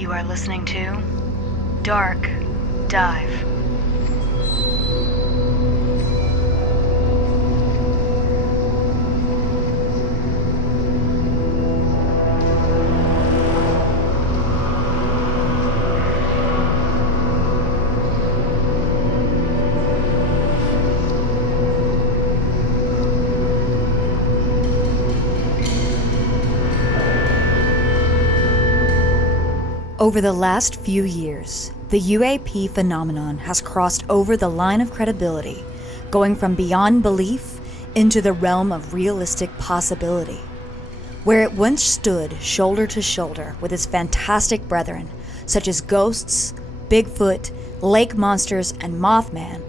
You are listening to Dark Dive. Over the last few years, the UAP phenomenon has crossed over the line of credibility, going from beyond belief into the realm of realistic possibility. Where it once stood shoulder to shoulder with its fantastic brethren, such as ghosts, Bigfoot, lake monsters, and Mothman,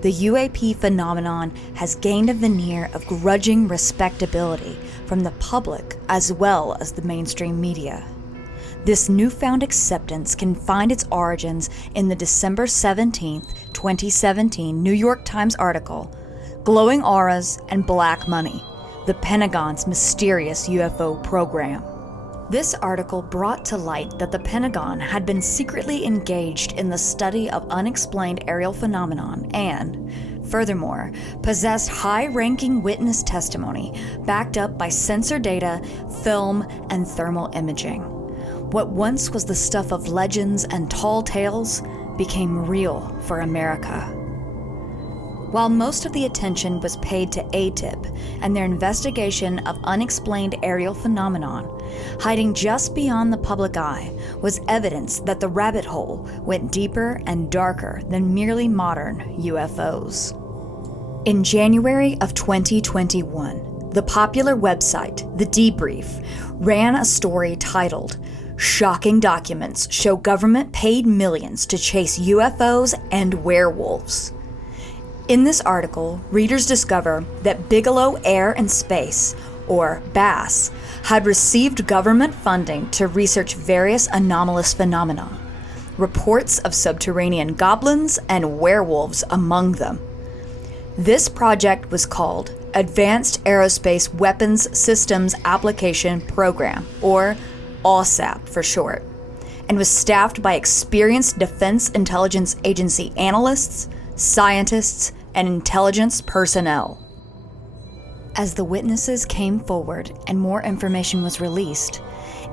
the UAP phenomenon has gained a veneer of grudging respectability from the public as well as the mainstream media. This newfound acceptance can find its origins in the December 17, 2017 New York Times article, Glowing Auras and Black Money, the Pentagon's Mysterious UFO Program. This article brought to light that the Pentagon had been secretly engaged in the study of unexplained aerial phenomenon and, furthermore, possessed high-ranking witness testimony backed up by sensor data, film, and thermal imaging. What once was the stuff of legends and tall tales became real for America. While most of the attention was paid to ATIP and their investigation of unexplained aerial phenomenon, hiding just beyond the public eye was evidence that the rabbit hole went deeper and darker than merely modern UFOs. In January of 2021, the popular website, The Debrief, ran a story titled, "Shocking Documents Show Government Paid Millions to Chase UFOs and Werewolves." In this article, readers discover that Bigelow Air and Space, or BASS, had received government funding to research various anomalous phenomena, reports of subterranean goblins and werewolves among them. This project was called Advanced Aerospace Weapons Systems Application Program, or AWSAP for short, and was staffed by experienced Defense Intelligence Agency analysts, scientists, and intelligence personnel. As the witnesses came forward and more information was released,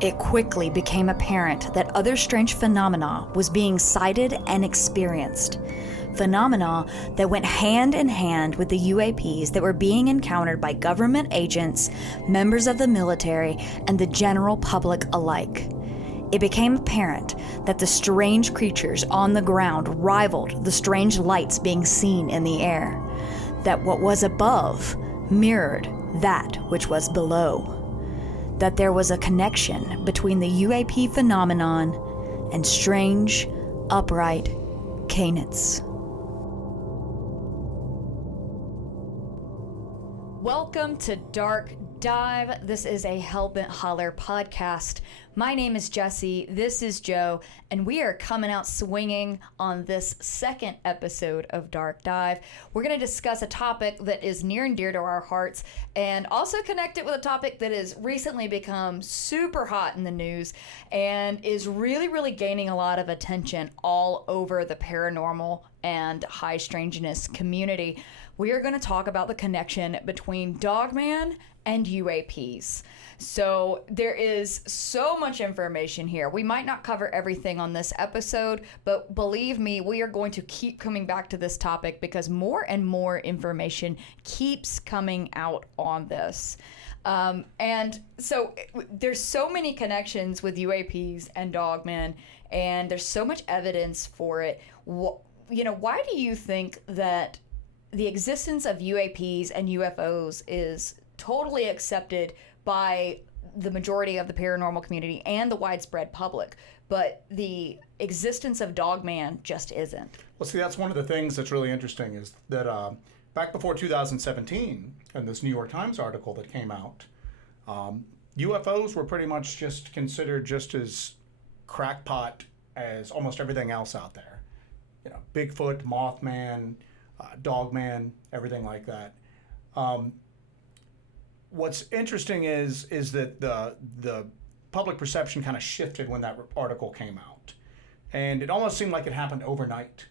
it quickly became apparent that other strange phenomena was being cited and experienced. Phenomena that went hand in hand with the UAPs that were being encountered by government agents, members of the military, and the general public alike. It became apparent that the strange creatures on the ground rivaled the strange lights being seen in the air, that what was above mirrored that which was below, that there was a connection between the UAP phenomenon and strange, upright canids. Welcome to Dark Dive. This is a Hellbent Holler podcast. My name is Jessi, this is Joe, and we are coming out swinging on this second episode of Dark Dive. We're going to discuss a topic that is near and dear to our hearts and also connect it with a topic that has recently become super hot in the news and is really gaining a lot of attention all over the paranormal and high strangeness community. We are going to talk about the connection between Dogman and UAPs. So there is so much information here. We might not cover everything on this episode, but believe me, we are going to keep coming back to this topic because more and more information keeps coming out on this. And so there's so many connections with UAPs and Dogman, and there's so much evidence for it. Why do you think that the existence of UAPs and UFOs is totally accepted by the majority of the paranormal community and the widespread public, but the existence of Dogman just isn't? Well, see, that's one of the things that's really interesting is that back before 2017, in this New York Times article that came out, UFOs were pretty much just considered just as crackpot as almost everything else out there. You know, Bigfoot, Mothman, Dogman, everything like that. What's interesting is that the public perception kind of shifted when that article came out. And it almost seemed like it happened overnight.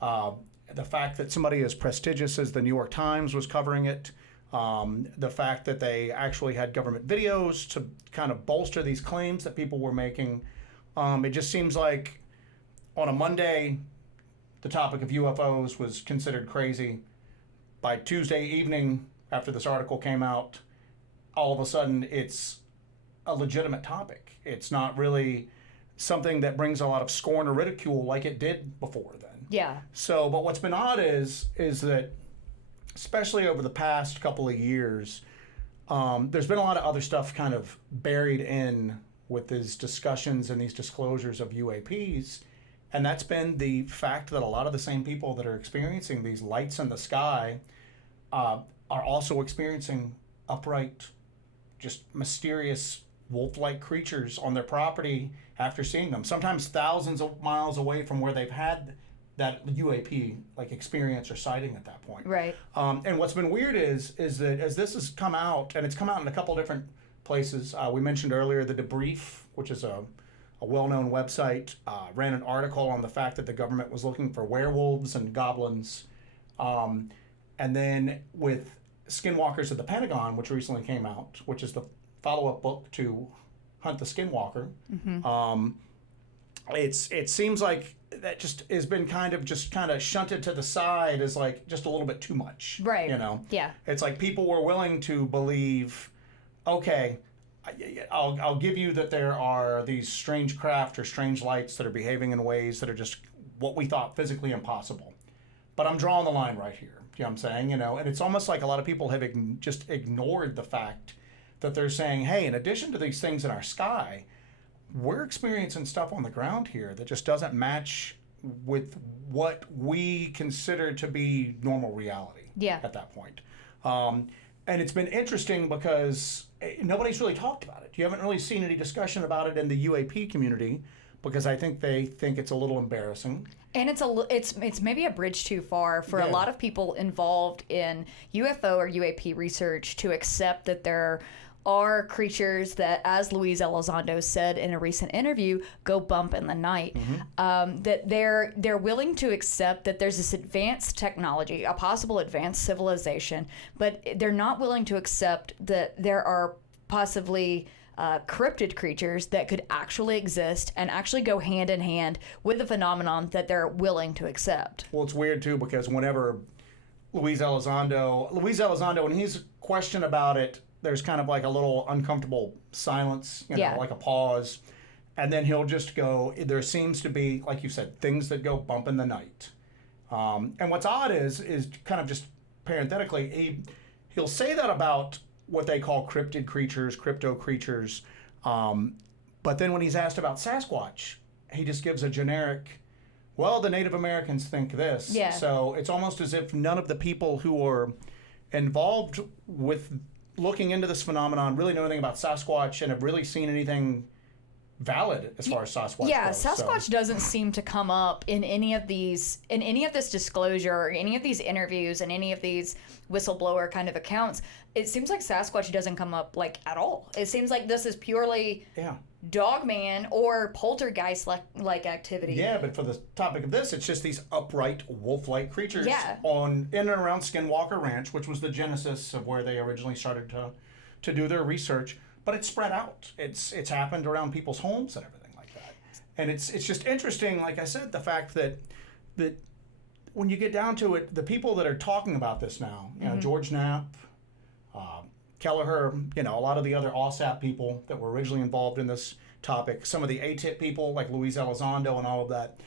The fact that somebody as prestigious as the New York Times was covering it, the fact that they actually had government videos to kind of bolster these claims that people were making. It just seems like on a Monday, the topic of UFOs was considered crazy. By Tuesday evening, after this article came out, all of a sudden it's a legitimate topic. It's not really something that brings a lot of scorn or ridicule like it did before then. Yeah. So, but what's been odd is that, especially over the past couple of years, there's been a lot of other stuff kind of buried in with these discussions and these disclosures of UAPs. And that's been the fact that a lot of the same people that are experiencing these lights in the sky are also experiencing upright, just mysterious wolf-like creatures on their property after seeing them, sometimes thousands of miles away from where they've had that UAP like experience or sighting at that point. Right. And what's been weird is that as this has come out, and it's come out in a couple different places. We mentioned earlier the Debrief, which is a well-known website, ran an article on the fact that the government was looking for werewolves and goblins. And then with Skinwalkers of the Pentagon, which recently came out, which is the follow-up book to Hunt the Skinwalker. Mm-hmm. It seems like that just has been kind of shunted to the side as like just a little bit too much. Right. You know? Yeah. It's like people were willing to believe, okay, I'll give you that there are these strange craft or strange lights that are behaving in ways that are just what we thought physically impossible. But I'm drawing the line right here. You know what I'm saying? You know, and it's almost like a lot of people have just ignored the fact that they're saying, hey, in addition to these things in our sky, we're experiencing stuff on the ground here that just doesn't match with what we consider to be normal reality. Yeah. At that point. And it's been interesting because nobody's really talked about it. You haven't really seen any discussion about it in the UAP community because I think they think it's a little embarrassing. And it's maybe a bridge too far for a lot of people involved in UFO or UAP research to accept that there are creatures that, as Luis Elizondo said in a recent interview, go bump in the night. Mm-hmm. That they're willing to accept that there's this advanced technology, a possible advanced civilization, but they're not willing to accept that there are possibly cryptid creatures that could actually exist and actually go hand in hand with the phenomenon that they're willing to accept. Well, it's weird too because whenever Luis Elizondo, when he's questioned about it, there's kind of like a little uncomfortable silence, like a pause. And then he'll just go, there seems to be, like you said, things that go bump in the night. And what's odd is kind of just parenthetically, he'll say that about what they call cryptid creatures, crypto creatures. But then when he's asked about Sasquatch, he just gives a generic, well, the Native Americans think this. Yeah. So it's almost as if none of the people who are involved with looking into this phenomenon really know anything about Sasquatch and have really seen anything valid as far as Sasquatch goes. Yeah, Sasquatch doesn't seem to come up in any of this disclosure or any of these interviews and any of these whistleblower kind of accounts. It seems like Sasquatch doesn't come up like at all. It seems like this is purely Dogman or poltergeist like activity. Yeah, but for the topic of this, it's just these upright wolf-like creatures in and around Skinwalker Ranch, which was the genesis of where they originally started to do their research. But it's spread out. It's happened around people's homes and everything like that. And it's just interesting, like I said, the fact that when you get down to it, the people that are talking about this now, you know, George Knapp, Kelleher, a lot of the other OSAP people that were originally involved in this topic, some of the ATIP people like Luis Elizondo and all of that,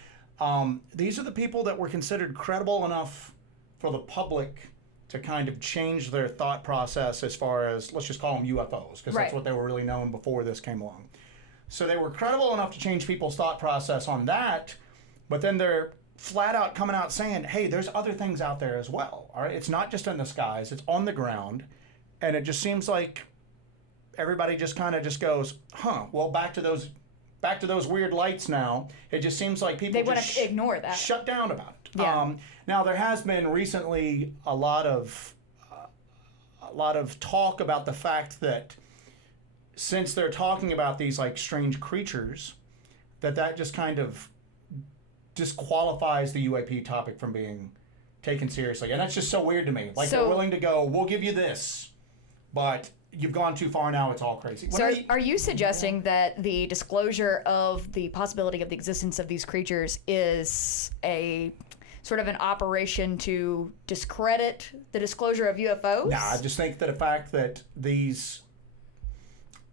these are the people that were considered credible enough for the public to kind of change their thought process as far as, let's just call them UFOs, because that's what they were really known before this came along. So they were credible enough to change people's thought process on that, but then they're flat out coming out saying, hey, there's other things out there as well, all right? It's not just in the skies, it's on the ground, and it just seems like everybody just kind of just goes, well, back to those weird lights now. It just seems like people want to ignore that. Shut down about it. Yeah. Now there has been recently a lot of talk about the fact that since they're talking about these like strange creatures, that just kind of disqualifies the UAP topic from being taken seriously. And that's just so weird to me. Like, they're willing to go, we'll give you this, but you've gone too far now, it's all crazy. So are you suggesting that the disclosure of the possibility of the existence of these creatures is a sort of an operation to discredit the disclosure of UFOs? Nah, I just think that the fact that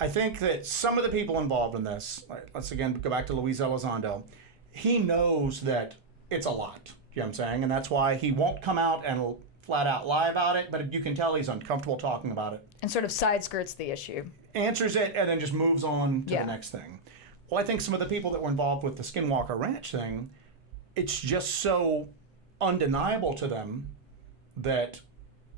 I think that some of the people involved in this, let's again go back to Luis Elizondo, he knows that it's a lot, you know what I'm saying? And that's why he won't come out and flat out lie about it, but you can tell he's uncomfortable talking about it. And sort of side skirts the issue. Answers it and then just moves on to the next thing. Well, I think some of the people that were involved with the Skinwalker Ranch thing, it's just so undeniable to them that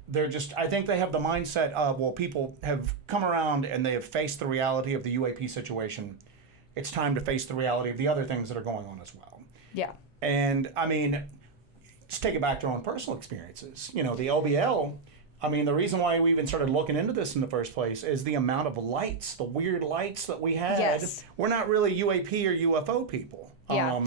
they're just, I think they have the mindset of, well, people have come around and they have faced the reality of the UAP situation. It's time to face the reality of the other things that are going on as well. Yeah. And, I mean, just take it back to our own personal experiences. You know, the LBL, I mean, the reason why we even started looking into this in the first place is the amount of lights, the weird lights that we had. Yes. We're not really UAP or UFO people. Yeah.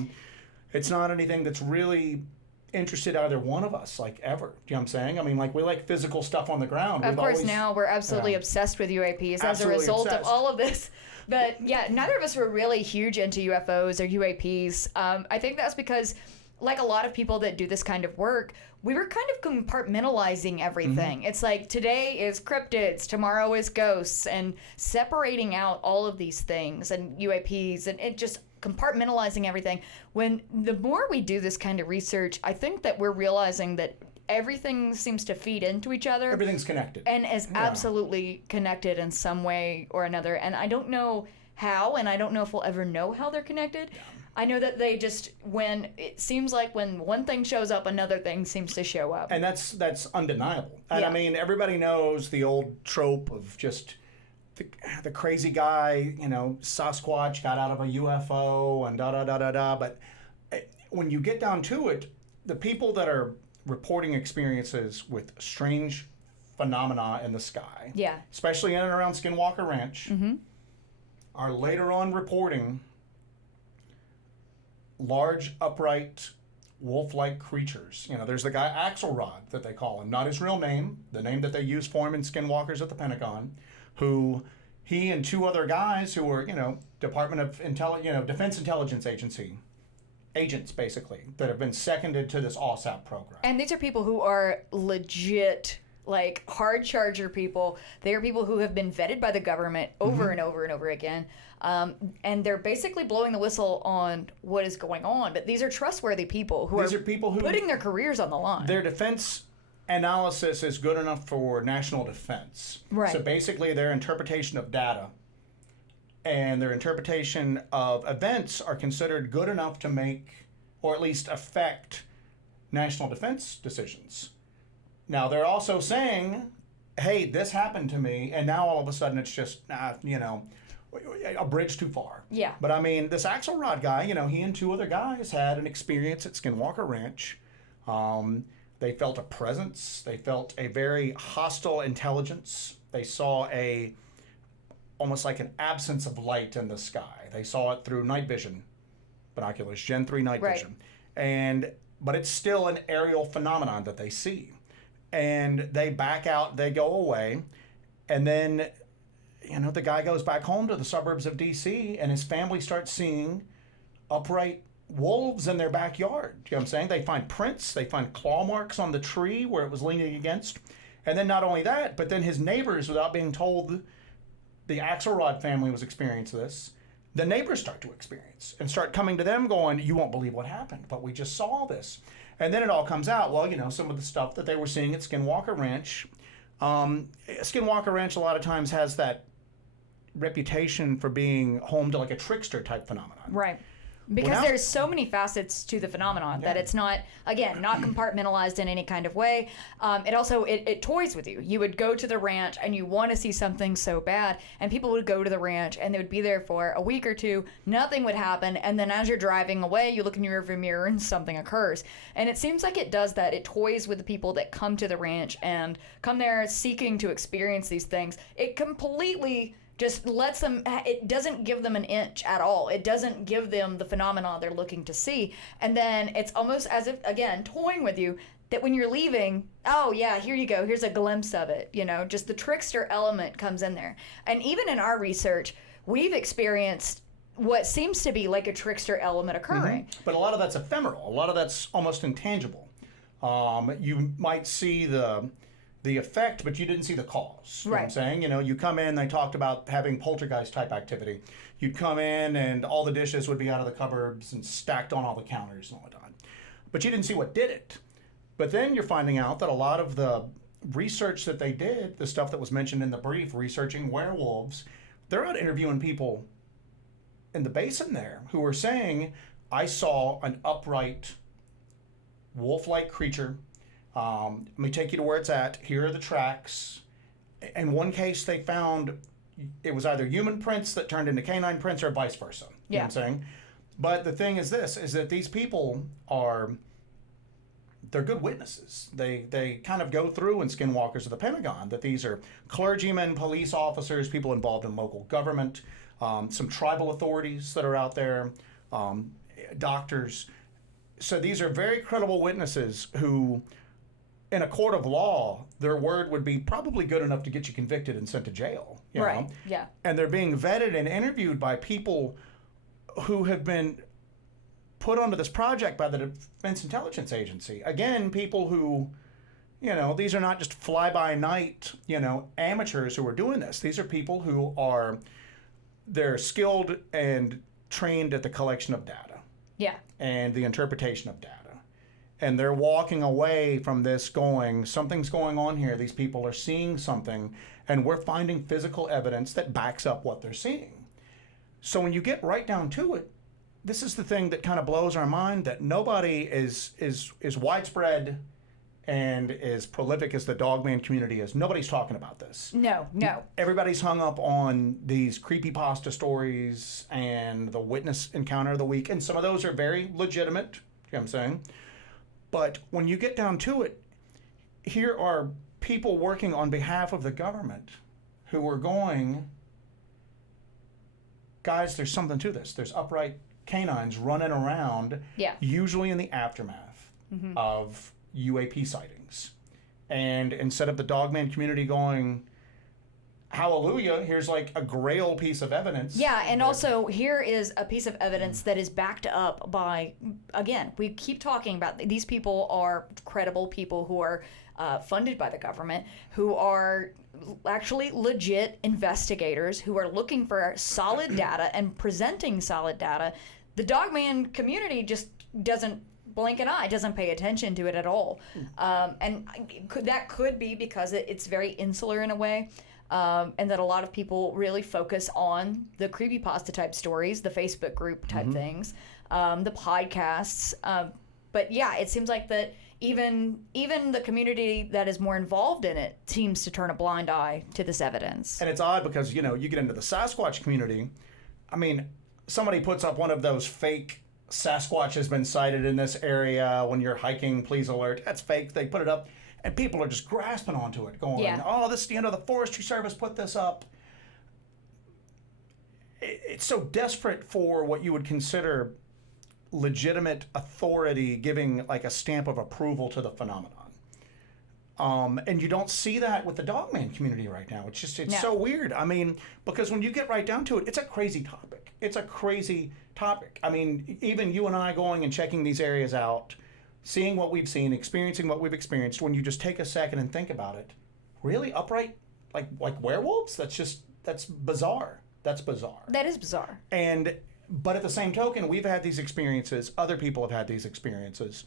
It's not anything that's really interested either one of us, like, ever. Do you know what I'm saying? I mean, like, we like physical stuff on the ground. Of course, now we're absolutely obsessed with UAPs as a result of all of this. But yeah, neither of us were really huge into UFOs or UAPs. I think that's because, like a lot of people that do this kind of work, we were kind of compartmentalizing everything. Mm-hmm. It's like today is cryptids, tomorrow is ghosts, and separating out all of these things and UAPs and it just compartmentalizing everything. When the more we do this kind of research, I think that we're realizing that everything seems to feed into each other. Everything's connected. And is absolutely connected in some way or another. And I don't know how, and I don't know if we'll ever know how they're connected. Yeah. I know that they just, when it seems like when one thing shows up, another thing seems to show up. And that's undeniable. And I mean, everybody knows the old trope of just the crazy guy, you know, Sasquatch got out of a UFO and da-da-da-da-da. But when you get down to it, the people that are reporting experiences with strange phenomena in the sky, especially in and around Skinwalker Ranch, are later on reporting large, upright, wolf-like creatures. You know, there's the guy Axelrod that they call him, not his real name, the name that they use for him in Skinwalkers at the Pentagon, who he and two other guys who were, you know, Department of Defense Intelligence Agency agents, basically, that have been seconded to this OSAP program. And these are people who are legit, like, hard charger people. They are people who have been vetted by the government over and over and over again. And they're basically blowing the whistle on what is going on. But these are trustworthy people who are putting their careers on the line. Their defense analysis is good enough for national defense. Right. So basically their interpretation of data and their interpretation of events are considered good enough to make, or at least affect, national defense decisions. Now, they're also saying, hey, this happened to me, and now all of a sudden it's just, you know, a bridge too far. Yeah. But I mean, this Axelrod guy, you know, he and two other guys had an experience at Skinwalker Ranch. They felt a presence. They felt a very hostile intelligence. They saw almost like an absence of light in the sky. They saw it through night vision binoculars, Gen 3 night vision. But it's still an aerial phenomenon that they see. And they back out, they go away, and then, you know, the guy goes back home to the suburbs of D.C., and his family starts seeing upright wolves in their backyard. You know what I'm saying? They find prints, they find claw marks on the tree where it was leaning against. And then not only that, but then his neighbors, without being told the Axelrod family was experiencing this, the neighbors start to experience and start coming to them going, you won't believe what happened, but we just saw this. And then it all comes out, well, you know, some of the stuff that they were seeing at Skinwalker Ranch. Skinwalker Ranch a lot of times has that reputation for being home to like a trickster type phenomenon. Right. Because there's so many facets to the phenomenon that it's not, again, not compartmentalized in any kind of way. It also, it toys with you. You would go to the ranch and you want to see something so bad, and people would go to the ranch and they would be there for a week or two, nothing would happen, and then as you're driving away, you look in your rearview mirror and something occurs. And it seems like it does that. It toys with the people that come to the ranch and come there seeking to experience these things. It completely just lets them, it doesn't give them an inch at all. It doesn't give them the phenomena they're looking to see. And then it's almost as if, again, toying with you, that when you're leaving, oh yeah, here you go, here's a glimpse of it. You know, just the trickster element comes in there. And even in our research, we've experienced what seems to be like a trickster element occurring. But a lot of that's ephemeral. A lot of that's almost intangible. You might see the effect, but you didn't see the cause. You know what I'm saying? You know, you come in, they talked about having poltergeist type activity. You'd come in and all the dishes would be out of the cupboards and stacked on all the counters and all that. But you didn't see what did it. But then you're finding out that a lot of the research that they did, the stuff that was mentioned in the brief, researching werewolves, they're out interviewing people in the basin there who were saying, I saw an upright wolf-like creature. Let me take you to where it's at. Here are the tracks. In one case, they found it was either human prints that turned into canine prints or vice versa. You know what I'm saying? But the thing is this, is that these people they're good witnesses. They kind of go through in Skinwalkers of the Pentagon that these are clergymen, police officers, people involved in local government, some tribal authorities that are out there, doctors. So these are very credible witnesses who, in a court of law, their word would be probably good enough to get you convicted and sent to jail. You know? Yeah. And they're being vetted and interviewed by people who have been put onto this project by the Defense Intelligence Agency. Again, people who, you know, these are not just fly-by-night, you know, amateurs who are doing this. These are people who they're skilled and trained at the collection of data. Yeah. And the interpretation of data. And they're walking away from this going, something's going on here. These people are seeing something, and we're finding physical evidence that backs up what they're seeing. So when you get right down to it, this is the thing that kind of blows our mind, that nobody is widespread and as prolific as the Dogman community is. Nobody's talking about this. No. Everybody's hung up on these creepypasta stories and the witness encounter of the week, and some of those are very legitimate, you know what I'm saying? But when you get down to it, here are people working on behalf of the government who are going, guys, there's something to this. There's upright canines running around, usually in the aftermath of UAP sightings. And instead of the Dogman community going, hallelujah, here's like a grail piece of evidence. Yeah, and also here is a piece of evidence that is backed up by, again, we keep talking about these people are credible people who are funded by the government, who are actually legit investigators, who are looking for solid data and presenting solid data. The Dogman community just doesn't blink an eye, doesn't pay attention to it at all. And that could be because it's very insular in a way. And that a lot of people really focus on the creepypasta type stories, the Facebook group type things, the podcasts. But yeah, it seems like that even the community that is more involved in it seems to turn a blind eye to this evidence. And it's odd because, you know, you get into the Sasquatch community. I mean, somebody puts up one of those fake Sasquatch has been sighted in this area when you're hiking, please alert. That's fake. They put it up. And people are just grasping onto it, going, oh, this, you know, the Forestry Service put this up. It's so desperate for what you would consider legitimate authority giving like a stamp of approval to the phenomenon. And you don't see that with the Dogman community right now. It's just, it's so weird. I mean, because when you get right down to it, it's a crazy topic. It's a crazy topic. I mean, even you and I going and checking these areas out, seeing what we've seen, experiencing what we've experienced, when you just take a second and think about it, really upright, like werewolves? That's bizarre. That's bizarre. That is bizarre. But at the same token, we've had these experiences, other people have had these experiences,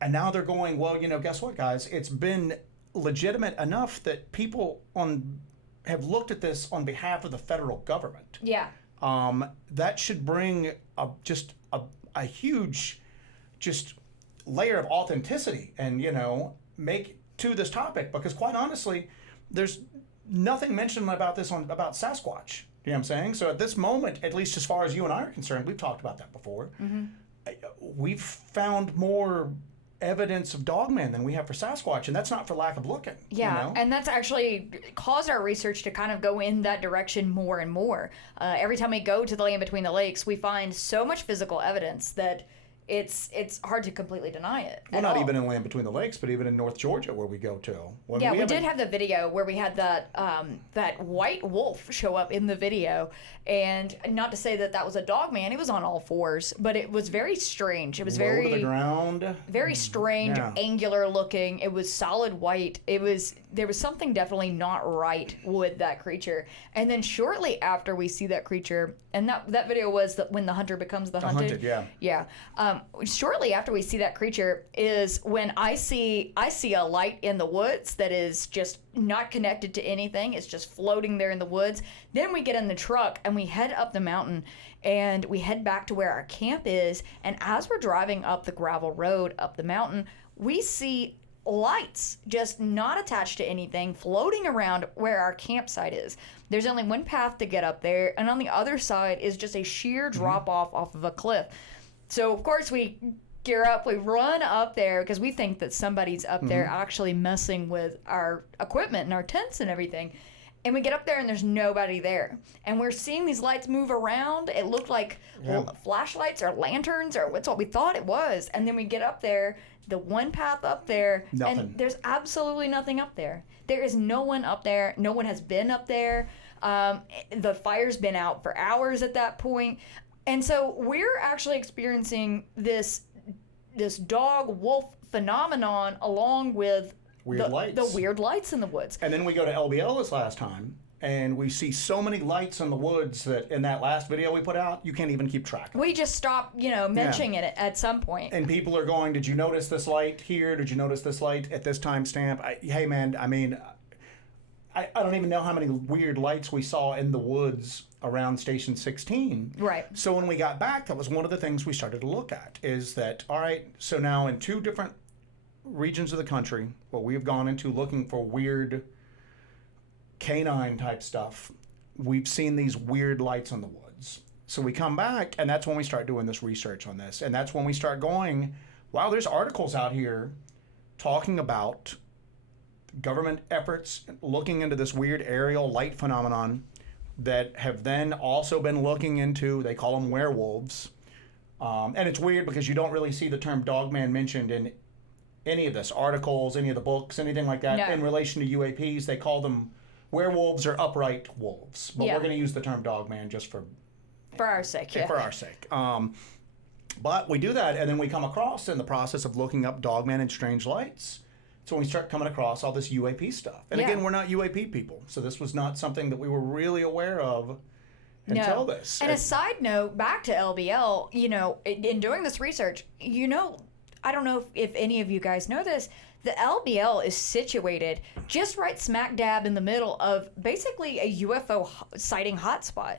and now they're going, well, you know, guess what, guys? It's been legitimate enough that people have looked at this on behalf of the federal government. Yeah. That should bring a huge just layer of authenticity and, you know, make to this topic, because quite honestly, there's nothing mentioned about Sasquatch. You know what I'm saying? So at this moment, at least as far as you and I are concerned, we've talked about that before. We've found more evidence of Dogman than we have for Sasquatch, and that's not for lack of looking. Yeah, you know? and that's actually caused our research to kind of go in that direction more and more. Every time we go to the land between the lakes, we find so much physical evidence that it's hard to completely deny it. Well, not even in Land Between the Lakes, but even in North Georgia where we go to. We did have the video where we had that white wolf show up in the video, and not to say that was a Dogman. He was on all fours, but it was very strange. It was low to the ground. very strange, angular looking. It was solid white. There was something definitely not right with that creature. And then shortly after we see that creature, and that video was when the hunter becomes the hunted. Yeah. Shortly after we see that creature is when I see a light in the woods that is just not connected to anything. It's just floating there in the woods. Then we get in the truck and we head up the mountain and we head back to where our camp is. And as we're driving up the gravel road up the mountain, we see lights just not attached to anything floating around where our campsite is. There's only one path to get up there, and on the other side is just a sheer drop off of a cliff. So of course we gear up, we run up there because we think that somebody's up there actually messing with our equipment and our tents and everything. And we get up there and there's nobody there. And we're seeing these lights move around. It looked like flashlights or lanterns or what's what we thought it was. And then we get up there, the one path up there, and there's absolutely nothing up there. There is no one up there. No one has been up there. The fire's been out for hours at that point. And so we're actually experiencing this dog wolf phenomenon along with the weird lights in the woods. And then we go to LBL this last time, and we see so many lights in the woods that in that last video we put out, you can't even keep track of. We just stopped, mentioning it at some point. And people are going, did you notice this light here? Did you notice this light at this timestamp? Hey, man, I mean, I don't even know how many weird lights we saw in the woods around Station 16. Right. So when we got back, that was one of the things we started to look at, is that, all right, so now in 2 different regions of the country where we've gone into looking for weird canine type stuff, we've seen these weird lights in the woods. So we come back, and that's when we start doing this research on this. And that's when we start going, wow, there's articles out here talking about government efforts looking into this weird aerial light phenomenon that have then also been looking into, they call them werewolves. And it's weird because you don't really see the term Dogman mentioned in any of this, articles, any of the books, anything like that. No. In relation to UAPs, they call them werewolves or upright wolves. But we're going to use the term Dogman just for our sake. For our sake. But we do that, and then we come across, in the process of looking up Dogman and strange lights, so when we start coming across all this UAP stuff. And again, we're not UAP people, so this was not something that we were really aware of until this. And a side note, back to LBL, in doing this research, I don't know if any of you guys know this, the LBL is situated just right smack dab in the middle of basically a UFO sighting hotspot.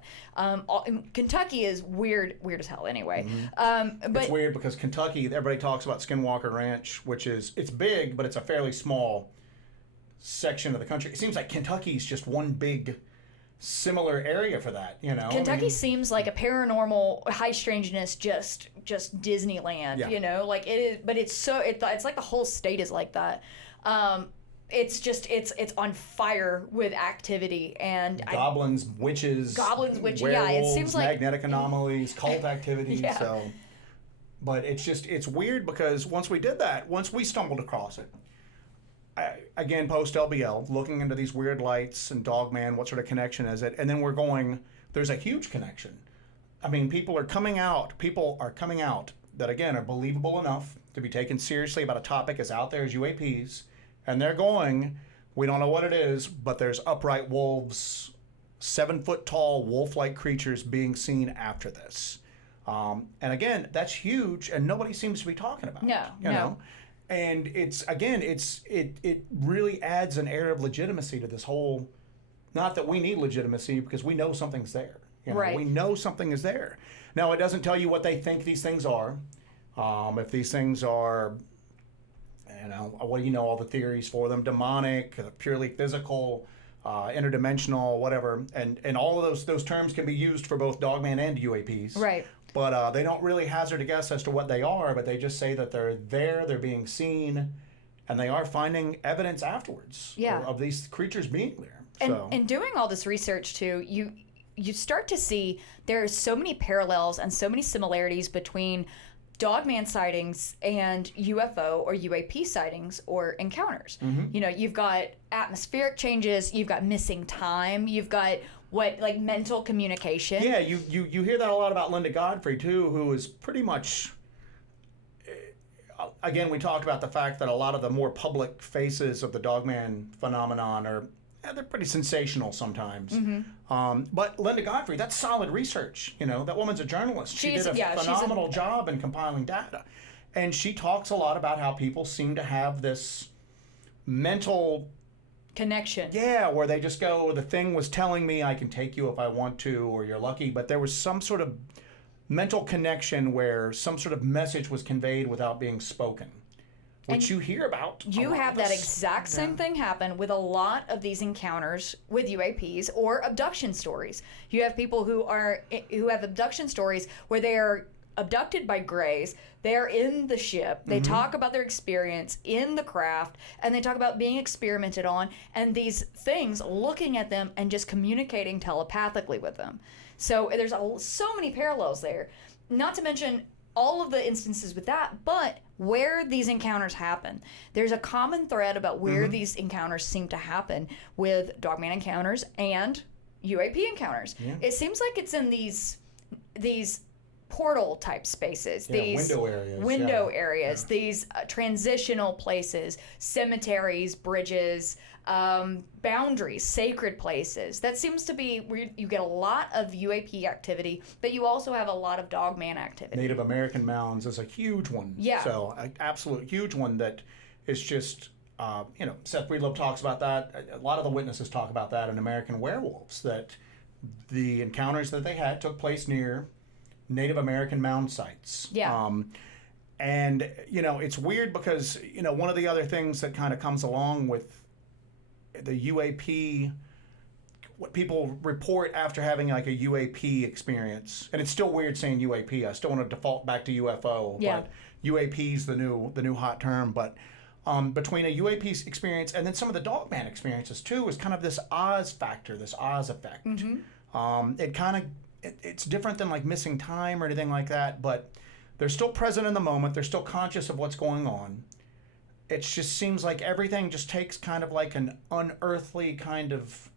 Kentucky is weird as hell anyway. But it's weird because Kentucky, everybody talks about Skinwalker Ranch, which is, it's big, but it's a fairly small section of the country. It seems like Kentucky's just one big similar area for that, Kentucky seems like a paranormal high strangeness, just Disneyland, like it is, but it's like the whole state is like that. It's it's on fire with activity and goblins, witches, werewolves, it seems like magnetic anomalies, cult activity. So, but it's weird because once we stumbled across it. Again, post LBL, looking into these weird lights and Dogman, what sort of connection is it? And then we're going, there's a huge connection. I mean, people are coming out that, again, are believable enough to be taken seriously about a topic as out there as UAPs. And they're going, we don't know what it is, but there's upright wolves, 7-foot-tall wolf-like creatures being seen after this. And again, that's huge, and nobody seems to be talking about it. No. And it really adds an air of legitimacy to this whole, not that we need legitimacy because we know something's there. Right. We know something is there. Now, it doesn't tell you what they think these things are. If these things are, what do you know, all the theories for them, demonic, purely physical, interdimensional, whatever. And all of those terms can be used for both Dogman and UAPs. Right. But they don't really hazard a guess as to what they are, but they just say that they're there, they're being seen, and they are finding evidence afterwards of these creatures being there. And doing all this research too, you start to see there are so many parallels and so many similarities between Dogman sightings and UFO or UAP sightings or encounters. You know, you've got atmospheric changes, you've got missing time, you've got like mental communication. Yeah, you hear that a lot about Linda Godfrey too, who is pretty much, again, we talked about the fact that a lot of the more public faces of the Dogman phenomenon are, they're pretty sensational sometimes. But Linda Godfrey, that's solid research. You know, that woman's a journalist. She did a phenomenal job in compiling data. And she talks a lot about how people seem to have this mental connection. Yeah, where they just go, the thing was telling me I can take you if I want to, or you're lucky. But there was some sort of mental connection where some sort of message was conveyed without being spoken. Which you hear about. You have that exact same thing happen with a lot of these encounters with UAPs or abduction stories. You have people who have abduction stories where they are abducted by greys. They're in the ship. They talk about their experience in the craft, and they talk about being experimented on, and these things looking at them and just communicating telepathically with them. So there's so many parallels there. Not to mention all of the instances with that, but where these encounters happen. There's a common thread about where these encounters seem to happen with Dogman encounters and UAP encounters. Yeah. It seems like it's in these portal type spaces, these window areas, these transitional places, cemeteries, bridges, boundaries, sacred places. That seems to be where you get a lot of UAP activity, but you also have a lot of Dogman activity. Native American mounds is a huge one. Yeah. So an absolute huge one that is just, Seth Breedlove talks about that. A lot of the witnesses talk about that in American Werewolves, that the encounters that they had took place near Native American mound sites. Yeah. And, it's weird because, one of the other things that kind of comes along with the UAP, what people report after having like a UAP experience, and it's still weird saying UAP. I still want to default back to UFO, but UAP is the new hot term. But between a UAP experience and then some of the Dogman experiences too, is kind of this Oz factor, this Oz effect. It's different than like missing time or anything like that, but they're still present in the moment. They're still conscious of what's going on. It just seems like everything just takes kind of like an unearthly kind of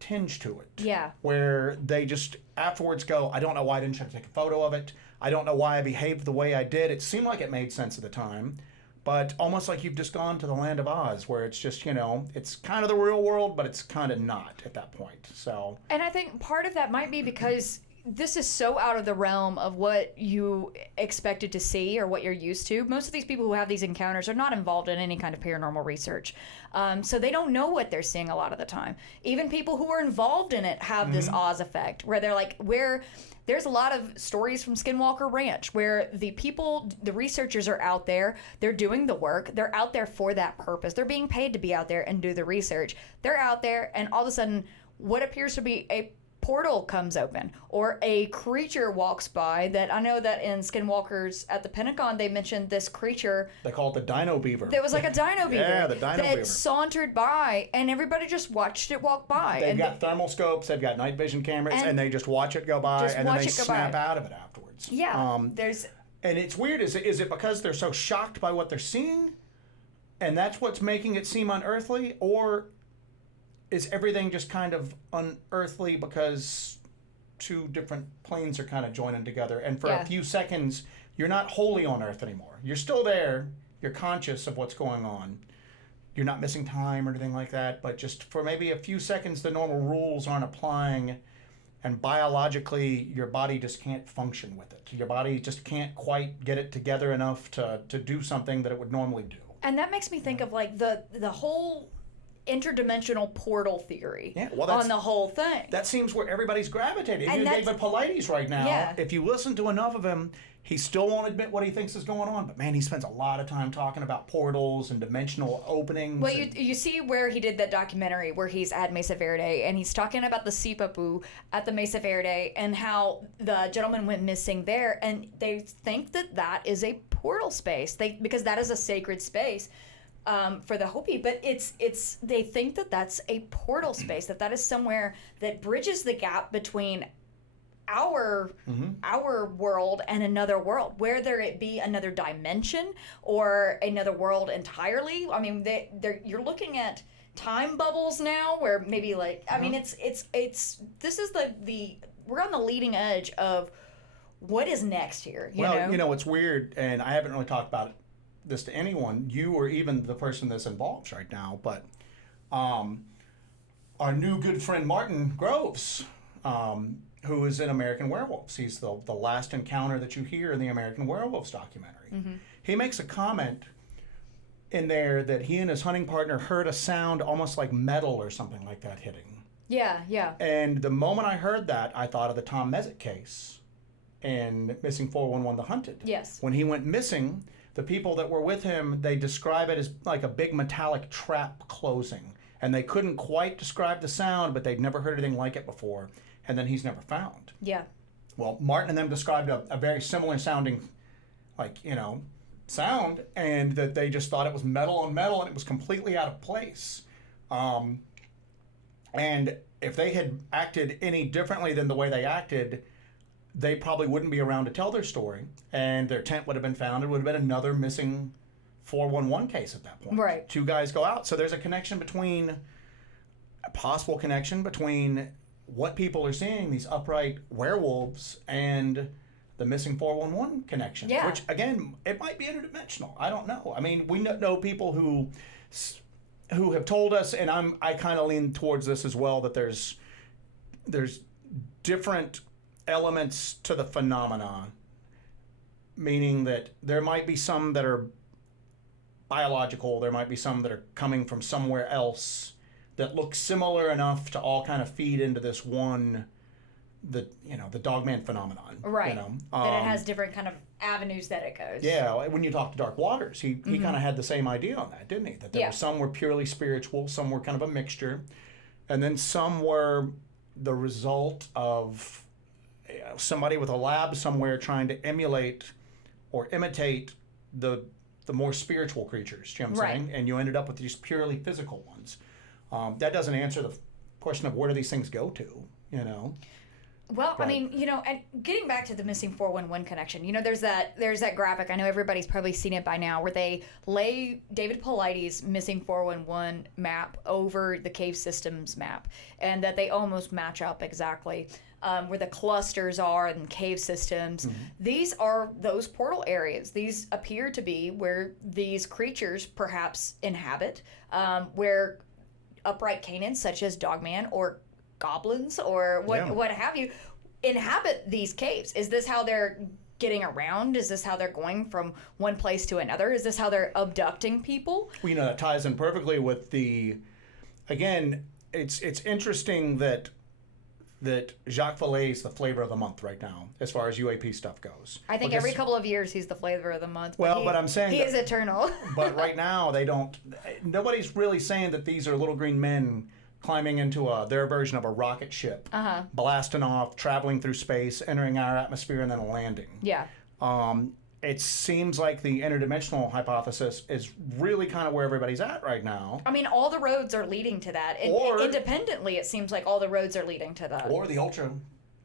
tinge to it. Yeah. Where they just afterwards go, I don't know why I didn't try to take a photo of it. I don't know why I behaved the way I did. It seemed like it made sense at the time, but almost like you've just gone to the land of Oz, where it's just, it's kind of the real world, but it's kind of not at that point. So. And I think part of that might be because this is so out of the realm of what you expected to see or what you're used to. Most of these people who have these encounters are not involved in any kind of paranormal research. So they don't know what they're seeing a lot of the time. Even people who are involved in it have this Oz effect, where they're like, there's a lot of stories from Skinwalker Ranch where the researchers are out there, they're doing the work, they're out there for that purpose. They're being paid to be out there and do the research. They're out there, and all of a sudden, what appears to be a portal comes open, or a creature walks by. That I know that in Skinwalkers at the Pentagon, they mentioned this creature. They call it the Dino Beaver. There was like a Dino Beaver. Yeah, the Dino Beaver. That sauntered by, and everybody just watched it walk by. They've got thermal scopes, they've got night vision cameras, and they just watch it go by, and then they snap out of it afterwards. Yeah, And it's weird. Is it because they're so shocked by what they're seeing, and that's what's making it seem unearthly, or is everything just kind of unearthly because two different planes are kind of joining together, and for a few seconds you're not wholly on Earth anymore. You're still there, you're conscious of what's going on, you're not missing time or anything like that, but just for maybe a few seconds the normal rules aren't applying, and biologically your body just can't function with it. Your body just can't quite get it together enough to do something that it would normally do. And that makes me think of like the whole interdimensional portal theory on the whole thing. That seems where everybody's gravitating. Even David Paulides right now, if you listen to enough of him, he still won't admit what he thinks is going on. But man, he spends a lot of time talking about portals and dimensional openings. Well, you see where he did that documentary where he's at Mesa Verde and he's talking about the Sipapu at the Mesa Verde and how the gentleman went missing there, and they think that is a portal space. Because that is a sacred space. For the Hopi, but they think that's a portal space, that is somewhere that bridges the gap between our world and another world, whether it be another dimension or another world entirely. I mean, you're looking at time bubbles now, where maybe I mean, this is we're on the leading edge of what is next here. You know, it's weird, and I haven't really talked about this to anyone, you or even the person this involves right now, but our new good friend Martin Groves, who is in American Werewolves. He's the last encounter that you hear in the American Werewolves documentary. Mm-hmm. He makes a comment in there that he and his hunting partner heard a sound almost like metal or something like that hitting. Yeah. And the moment I heard that, I thought of the Tom Mezek case in Missing 411 The Hunted. Yes. When he went missing, the people that were with him, they describe it as like a big metallic trap closing. And they couldn't quite describe the sound, but they'd never heard anything like it before. And then he's never found. Yeah. Well, Martin and them described a very similar sounding, sound, and that they just thought it was metal on metal, and it was completely out of place. And if they had acted any differently than the way they acted, they probably wouldn't be around to tell their story, and their tent would have been found. It would have been another missing 411 case at that point. Right. 2 guys go out. So there's a possible connection between what people are seeing, these upright werewolves, and the missing 411 connection. Yeah. Which, again, it might be interdimensional. I don't know. I mean, we know people who have told us, and I kind of lean towards this as well, that there's different elements to the phenomena, meaning that there might be some that are biological, there might be some that are coming from somewhere else that look similar enough to all kind of feed into this one, the Dogman phenomenon. Right. That it has different kind of avenues that it goes. Yeah, when you talk to Dark Waters, he kind of had the same idea on that, didn't he? That there were some were purely spiritual, some were kind of a mixture, and then some were the result of somebody with a lab somewhere trying to emulate or imitate the more spiritual creatures, you know what I'm saying? And you ended up with these purely physical ones. That doesn't answer the question of where do these things go to, Well, but, I mean, and getting back to the missing 411 connection, there's that graphic. I know everybody's probably seen it by now, where they lay David Paulides' missing 411 map over the cave systems map, and that they almost match up exactly. Where the clusters are and cave systems. Mm-hmm. These are those portal areas. These appear to be where these creatures perhaps inhabit, where upright canids such as Dogman or goblins or what have you inhabit these caves. Is this how they're getting around? Is this how they're going from one place to another? Is this how they're abducting people? Well, that ties in perfectly with again, it's interesting that Jacques Vallée is the flavor of the month right now, as far as UAP stuff goes. I think every couple of years he's the flavor of the month. But I'm saying he is eternal. But right now nobody's really saying that these are little green men climbing into their version of a rocket ship, blasting off, traveling through space, entering our atmosphere, and then landing. Yeah. It seems like the interdimensional hypothesis is really kind of where everybody's at right now. I mean, all the roads are leading to that. Independently, it seems like all the roads are leading to that. Or the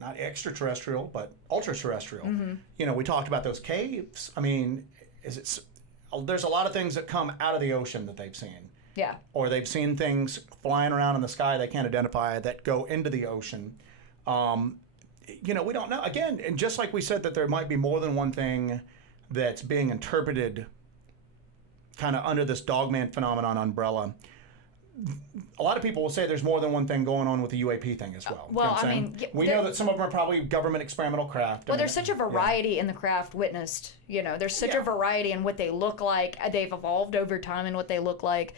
not extraterrestrial, but ultra-terrestrial. Mm-hmm. We talked about those caves. I mean, there's a lot of things that come out of the ocean that they've seen. Yeah. Or they've seen things flying around in the sky they can't identify that go into the ocean. We don't know. Again, and just like we said that there might be more than one thing that's being interpreted kind of under this Dogman phenomenon umbrella, a lot of people will say there's more than one thing going on with the UAP thing as well. We know that some of them are probably government experimental craft. Well, there's such a variety in the craft witnessed. There's such a variety in what they look like. They've evolved over time in what they look like.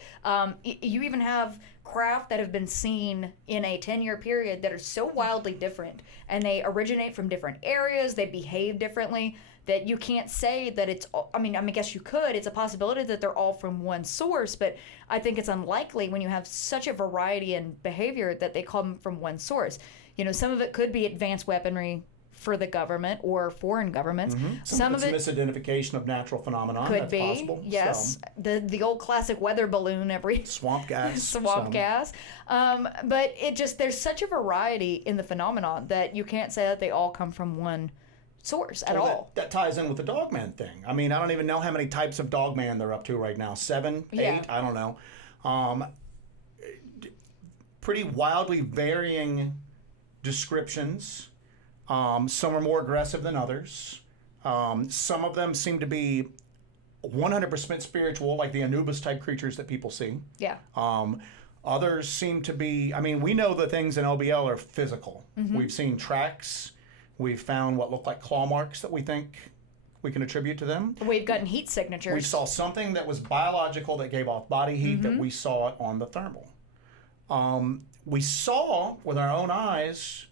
You even have craft that have been seen in a 10-year period that are so wildly different, and they originate from different areas, they behave differently, that you can't say that it's, I guess you could, it's a possibility that they're all from one source, but I think it's unlikely when you have such a variety in behavior that they come from one source. You know, some of it could be advanced weaponry for the government or foreign governments. Some of it's misidentification of natural phenomenon. Could That's be, possible. yes. The old classic weather balloon, swamp gas. gas. But it just, there's such a variety in the phenomenon that you can't say that they all come from one source at all. That ties in with the Dogman thing. I mean, I don't even know how many types of Dogman they're up to right now. 7, 8, I don't know. Pretty wildly varying descriptions. Some are more aggressive than others. Some of them seem to be 100% spiritual, like the Anubis type creatures that people see. Yeah. Others seem to be, I mean, we know the things in LBL are physical. We've seen tracks. We've found what look like claw marks that we think we can attribute to them. We've gotten heat signatures. We saw something that was biological that gave off body heat that we saw it on the thermal. We saw with our own eyes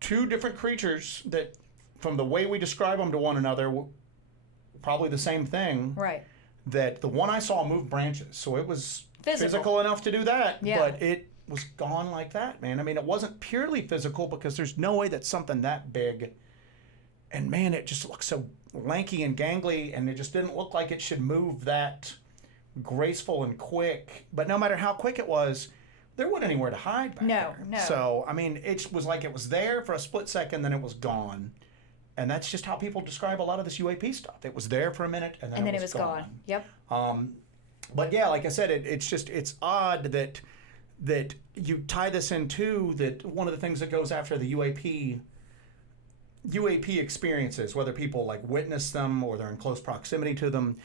2 different creatures that, from the way we describe them to one another, probably the same thing. Right. That the one I saw moved branches, so it was physical enough to do that, yeah. But it was gone like that, man. I mean, it wasn't purely physical because there's no way that something that big, and man, it just looked so lanky and gangly, and it just didn't look like it should move that graceful and quick. But no matter how quick it was, there wasn't anywhere to hide back there. No. So, I mean, it was like it was there for a split second, then it was gone. And that's just how people describe a lot of this UAP stuff. It was there for a minute, and then it was gone. Yep. But yeah, like I said, it's odd that you tie this into that one of the things that goes after the UAP experiences, whether people like witness them or they're in close proximity to them.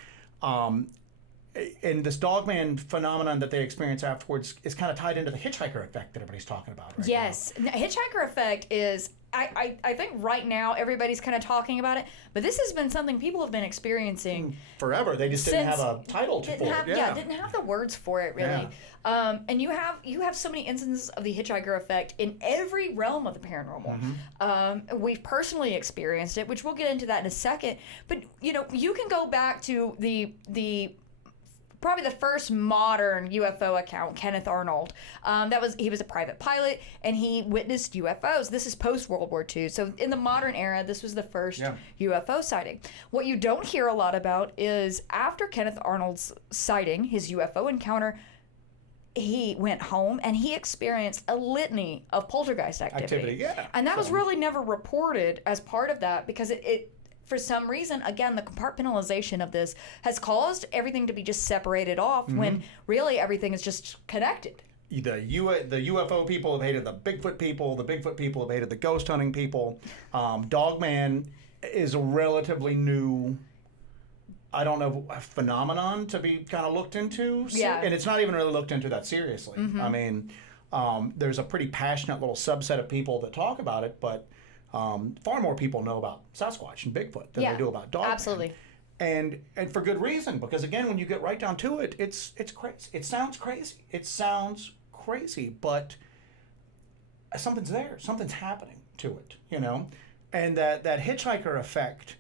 And this Dogman phenomenon that they experience afterwards is kind of tied into the hitchhiker effect that everybody's talking about right yes. now. Yes. Hitchhiker effect is, I think right now everybody's kind of talking about it, but this has been something people have been experiencing forever. They just didn't have a title for it. Didn't have the words for it really. Yeah. And you have so many instances of the hitchhiker effect in every realm of the paranormal. We've personally experienced it, which we'll get into that in a second. But you know, you can go back to the probably the first modern UFO account, Kenneth Arnold. He was a private pilot, and he witnessed UFOs. This is post World War II, so in the modern era, this was the first UFO sighting. What you don't hear a lot about is after Kenneth Arnold's sighting, his UFO encounter, he went home and he experienced a litany of poltergeist activity. And that was really never reported as part of that because it for some reason, again, the compartmentalization of this has caused everything to be just separated off when really everything is just connected. The UFO people have hated the Bigfoot people have hated the ghost hunting people. Dogman is a relatively new, I don't know, a phenomenon to be kind of looked into. Yeah. And it's not even really looked into that seriously. I mean, there's a pretty passionate little subset of people that talk about it, but far more people know about Sasquatch and Bigfoot than they do about Dogman. Absolutely. And for good reason, because again, when you get right down to it, it's crazy. It sounds crazy, but something's there. Something's happening to it, you know? And that hitchhiker effect,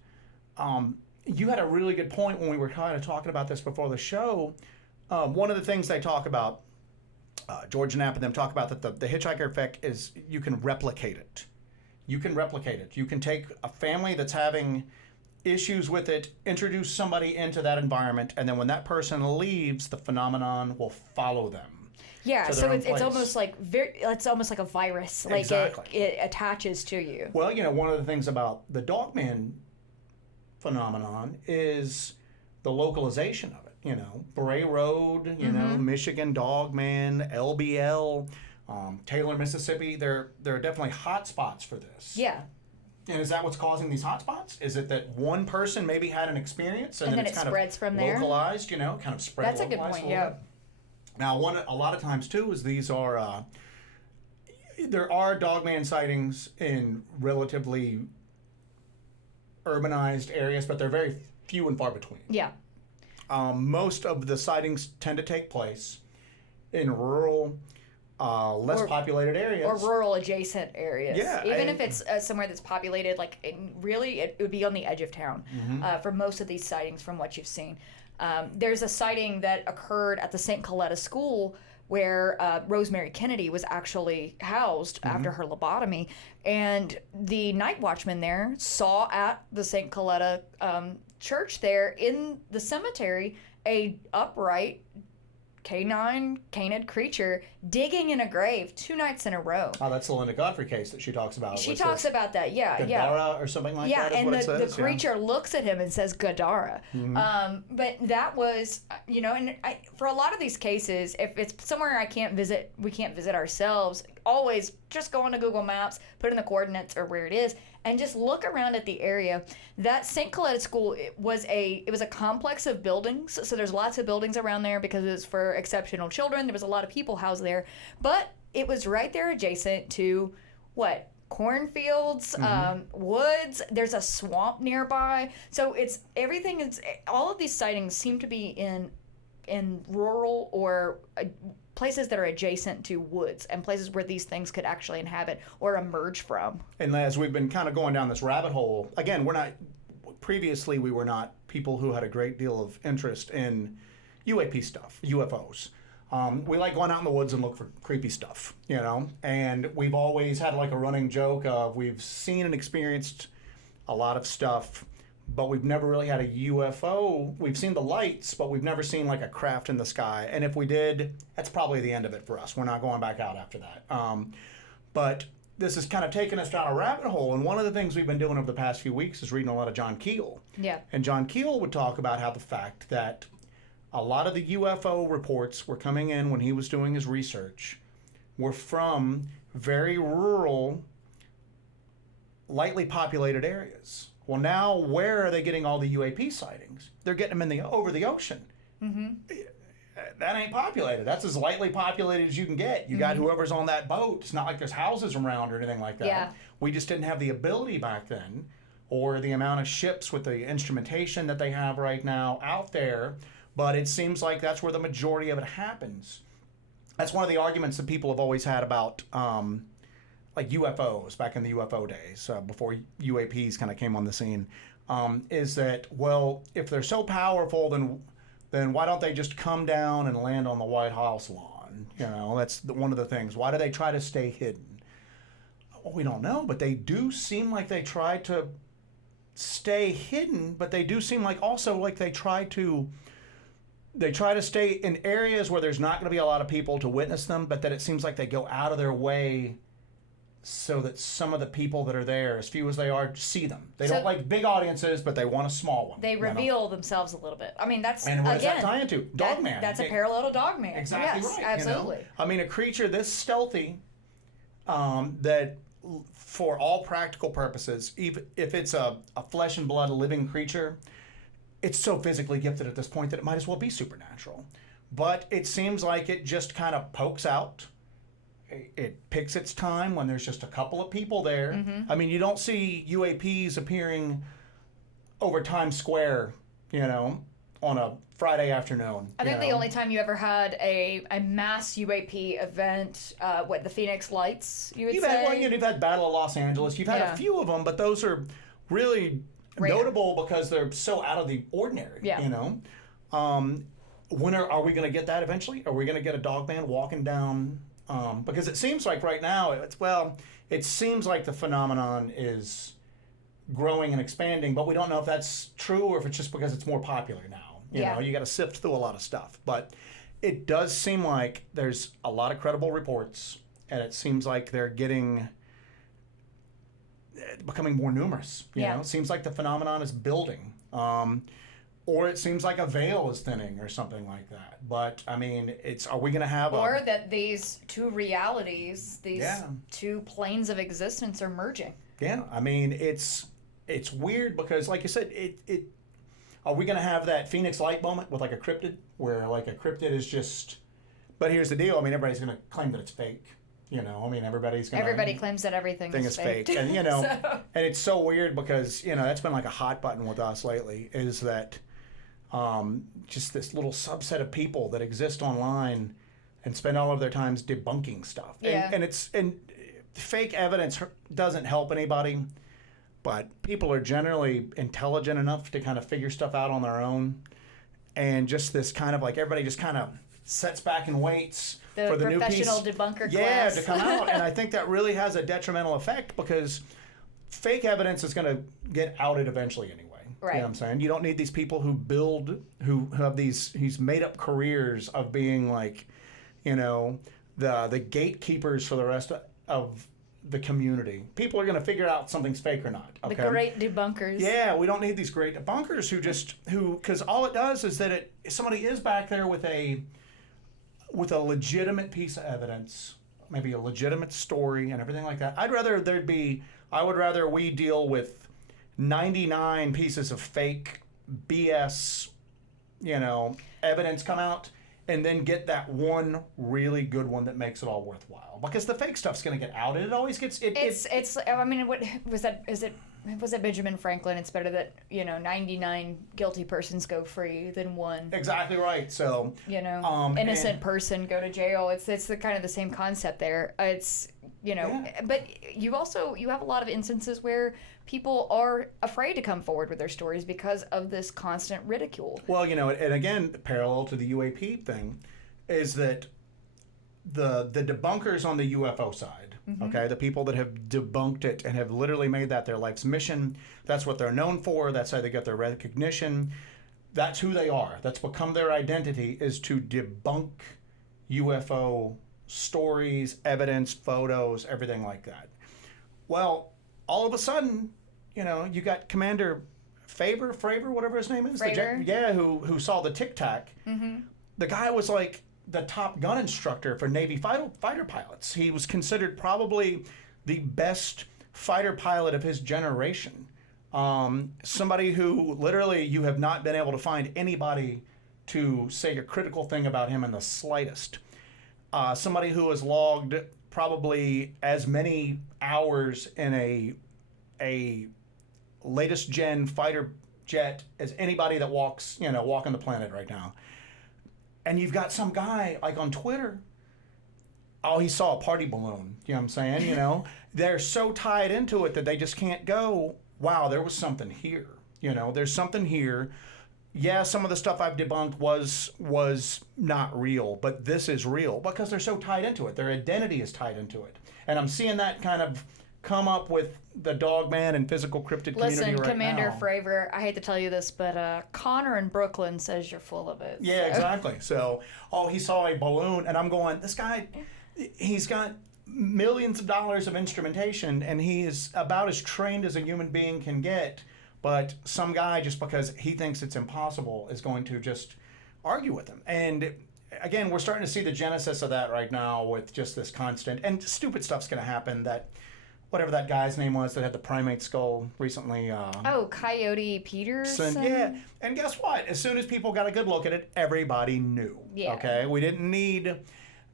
you had a really good point when we were kind of talking about this before the show. One of the things they talk about, George Knapp and them talk about that the hitchhiker effect is you can replicate it. You can replicate it. You can take a family that's having issues with it, introduce somebody into that environment, and then when that person leaves, the phenomenon will follow them. Yeah, so it's almost like it's almost like a virus. Like exactly. It attaches to you. Well, you know, one of the things about the Dogman phenomenon is the localization of it. You know, Bray Road, you know, Michigan Dogman, LBL. Taylor, Mississippi, there are definitely hot spots for this. Yeah. And is that what's causing these hot spots? Is it that one person maybe had an experience and then it's kind spreads of from there? Localized, you know, kind of spread. That's a good point, yeah. Now, a lot of times too is these are there are Dogman sightings in relatively urbanized areas, but they're very few and far between. Yeah. Most of the sightings tend to take place in rural, less populated areas. Or rural adjacent areas. Yeah. Even if it's somewhere that's populated, like, it would be on the edge of town for most of these sightings from what you've seen. There's a sighting that occurred at the St. Coletta School where Rosemary Kennedy was actually housed after her lobotomy. And the night watchman there saw at the St. Coletta church there in the cemetery a upright canid creature digging in a grave 2 nights in a row. Oh, that's the Linda Godfrey case that she talks about. She talks about that, yeah. Gadara or something like that is what it says. Yeah, and the creature looks at him and says Gadara. But that was, and for a lot of these cases, if it's somewhere we can't visit ourselves, always just go onto Google Maps, put in the coordinates or where it is, and just look around at the area. That St. Coletta School, it was a complex of buildings. So there's lots of buildings around there because it was for exceptional children. There was a lot of people housed there, but it was right there adjacent to cornfields, woods. There's a swamp nearby. So all of these sightings seem to be in rural or places that are adjacent to woods and places where these things could actually inhabit or emerge from. And as we've been kind of going down this rabbit hole, again, previously we were not people who had a great deal of interest in UAP stuff, UFOs. We like going out in the woods and look for creepy stuff, and we've always had like a running joke of we've seen and experienced a lot of stuff, but we've never really had a UFO. We've seen the lights, but we've never seen like a craft in the sky. And if we did, that's probably the end of it for us. We're not going back out after that. But this has kind of taken us down a rabbit hole. And one of the things we've been doing over the past few weeks is reading a lot of John Keel. Yeah. And John Keel would talk about how the fact that a lot of the UFO reports were coming in when he was doing his research were from very rural, lightly populated areas. Well, now where are they getting all the UAP sightings? They're getting them over the ocean. That ain't populated. That's as lightly populated as you can get. You got whoever's on that boat. It's not like there's houses around or anything like that. Yeah. We just didn't have the ability back then, or the amount of ships with the instrumentation that they have right now out there. But it seems like that's where the majority of it happens. That's one of the arguments that people have always had about like UFOs back in the UFO days, before UAPs kind of came on the scene, is that, well, if they're so powerful, then why don't they just come down and land on the White House lawn? That's one of the things. Why do they try to stay hidden? Well, we don't know, but they do seem like they try to stay hidden, but they do seem like also like they try to stay in areas where there's not going to be a lot of people to witness them, but that it seems like they go out of their way so that some of the people that are there, as few as they are, see them. They don't like big audiences, but they want a small one. They reveal themselves a little bit. I mean, that's, and what does that tie into? Dogman. That's a parallel to Dogman. Exactly yes, right. Absolutely. I mean, a creature this stealthy, that for all practical purposes, even if it's a flesh and blood living creature, it's so physically gifted at this point that it might as well be supernatural. But it seems like it just kind of pokes out. It picks its time when there's just a couple of people there. I mean, you don't see UAPs appearing over Times Square, on a Friday afternoon. I think the only time you ever had a mass UAP event, the Phoenix Lights, you would say? You've had Battle of Los Angeles. You've had a few of them, but those are really rare. Notable because they're so out of the ordinary, When are we going to get that eventually? Are we going to get a Dogman walking down? Because it seems like right now, it seems like the phenomenon is growing and expanding, but we don't know if that's true or if it's just because it's more popular now. You got to sift through a lot of stuff. But it does seem like there's a lot of credible reports, and it seems like they're becoming more numerous. It seems like the phenomenon is building. Or it seems like a veil is thinning or something like that. But, I mean, are we going to have Or that these two realities, two planes of existence are merging. Yeah, I mean, it's weird because, like you said, are we going to have that Phoenix Light moment with like a cryptid? Where like a cryptid is just... But here's the deal. I mean, everybody's going to claim that it's fake. Everybody claims that everything is fake. And, and it's so weird because, that's been like a hot button with us lately, is that... just this little subset of people that exist online and spend all of their times debunking stuff. Yeah. And fake evidence doesn't help anybody, but people are generally intelligent enough to kind of figure stuff out on their own. And just this kind of like everybody just kind of sits back and waits for the new piece. Professional debunker class. To come out. And I think that really has a detrimental effect because fake evidence is going to get outed eventually anyway. Right. You know what I'm saying? You don't need these people who have these made up careers of being like, the gatekeepers for the rest of the community. People are going to figure out something's fake or not. Okay? The great debunkers. Yeah, we don't need these great debunkers because all it does is that somebody is back there with a legitimate piece of evidence, maybe a legitimate story and everything like that. I would rather we deal with 99 pieces of fake BS, evidence come out and then get that one really good one that makes it all worthwhile. Because the fake stuff's going to get outed. It always gets... I mean, what was that? Was it Benjamin Franklin? It's better that, 99 guilty persons go free than one. Exactly right. So... innocent person go to jail. It's the kind of the same concept there. It's... but you have a lot of instances where people are afraid to come forward with their stories because of this constant ridicule. Well, and again, parallel to the UAP thing is that the debunkers on the UFO side, okay, the people that have debunked it and have literally made that their life's mission, that's what they're known for, that's how they get their recognition, that's who they are. That's become their identity, is to debunk UFO stories, evidence, photos, everything like that. Well, all of a sudden, you got Commander Fravor, whatever his name is, who saw the Tic Tac. The guy was like the top gun instructor for Navy fighter pilots. He was considered probably the best fighter pilot of his generation. Somebody who literally you have not been able to find anybody to say a critical thing about him in the slightest. Somebody who has logged probably as many hours in a latest gen fighter jet as anybody that walking the planet right now. And you've got some guy like on Twitter, he saw a party balloon. You know what I'm saying? They're so tied into it that they just can't go, wow, there was something here. There's something here. Yeah, some of the stuff I've debunked was not real, but this is real because they're so tied into it. Their identity is tied into it. And I'm seeing that kind of come up with the Dogman and physical cryptid community right now. Listen, Commander Fravor, I hate to tell you this, but Connor in Brooklyn says you're full of it. Yeah, exactly. So, he saw a balloon, and I'm going, this guy, he's got millions of dollars of instrumentation, and he is about as trained as a human being can get. But some guy, just because he thinks it's impossible, is going to just argue with him. And again, we're starting to see the genesis of that right now with just this constant, and stupid stuff's going to happen that, whatever that guy's name was that had the primate skull recently. Coyote Peterson? Yeah. And guess what? As soon as people got a good look at it, everybody knew. Yeah. Okay? We didn't need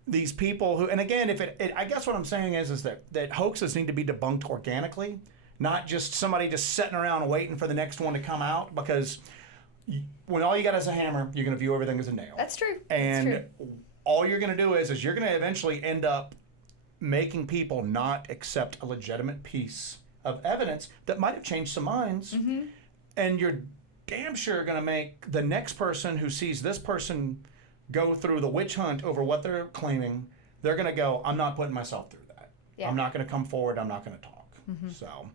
these people who, and again, I guess what I'm saying is that hoaxes need to be debunked organically. Not just somebody just sitting around waiting for the next one to come out, because when all you got is a hammer, you're going to view everything as a nail. That's true. And all you're going to do is you're going to eventually end up making people not accept a legitimate piece of evidence that might have changed some minds. And you're damn sure going to make the next person who sees this person go through the witch hunt over what they're claiming, they're going to go, I'm not putting myself through that. Yeah. I'm not going to come forward. I'm not going to talk. So...